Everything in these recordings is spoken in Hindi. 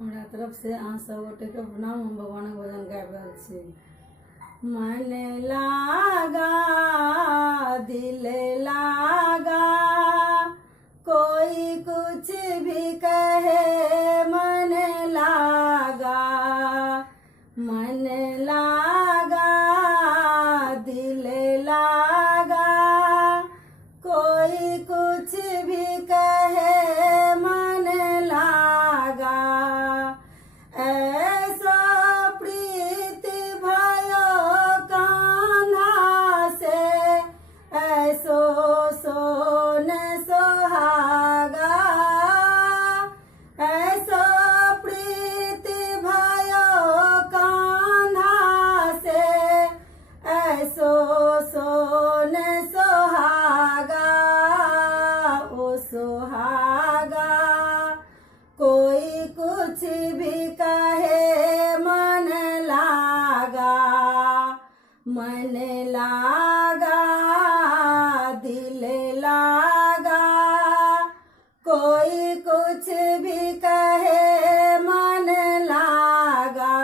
हमरा तरफ से अहाँ सब गोटे के प्रणाम। हम भगवान के भजन गाबि रहल छी। मन लागा दिल लागा, कोई कुछ भी कहे मन लागा। मन लागा दिल लागा, कोई कुछ भी कहे मन लागा। ऐसा प्रीत भयो कान्हा से, ऐसो सोन सोहागा। ऐसो प्रीत भयो कान्हा से, ऐसो सोन सोहागा। ओ सोहागा कोई कुछ भी कहे मन लागा। मन लागा दिल लागा, कोई कुछ भी कहे मन लागा।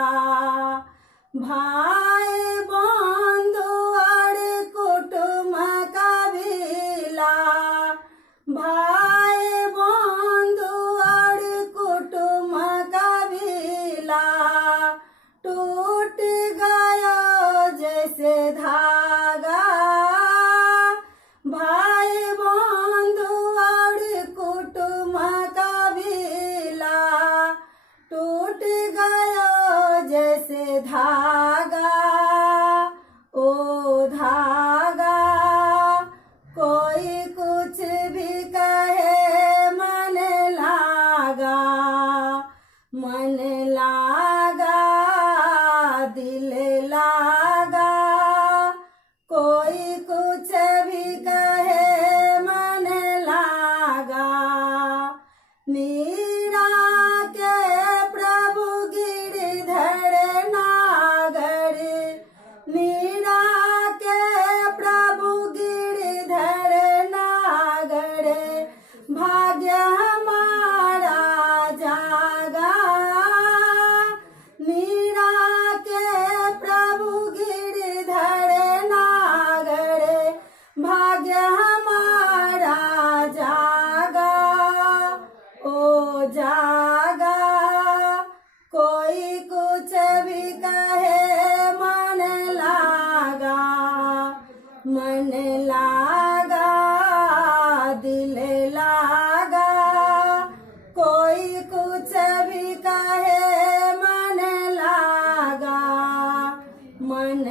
भाई बंधु और कुटुंब कबीला, भाई बंधु और कुटुंब कबीला, टूट गया जैसे धागा। भाई बंधु और कुटुंब कबीला, टूट गया जैसे धागा। ओ धागा कोई कुछ भी कहे मन लागा। मन लागा दिल लागा, कोई कुछ भी कहे मन लागा। मीरा के प्रभु गिरधर नागर, मीरा के प्रभु गिरधर नागर, भाग्य हमारा जागा। मीरा के प्रभु गिरधर नागर, भाग्य हमारा जागा। ओ जागा कोई कुछ भी कहे मन लागा। मन लागा दिल लागा, कोई कुछ भी कहे मन लागा। मन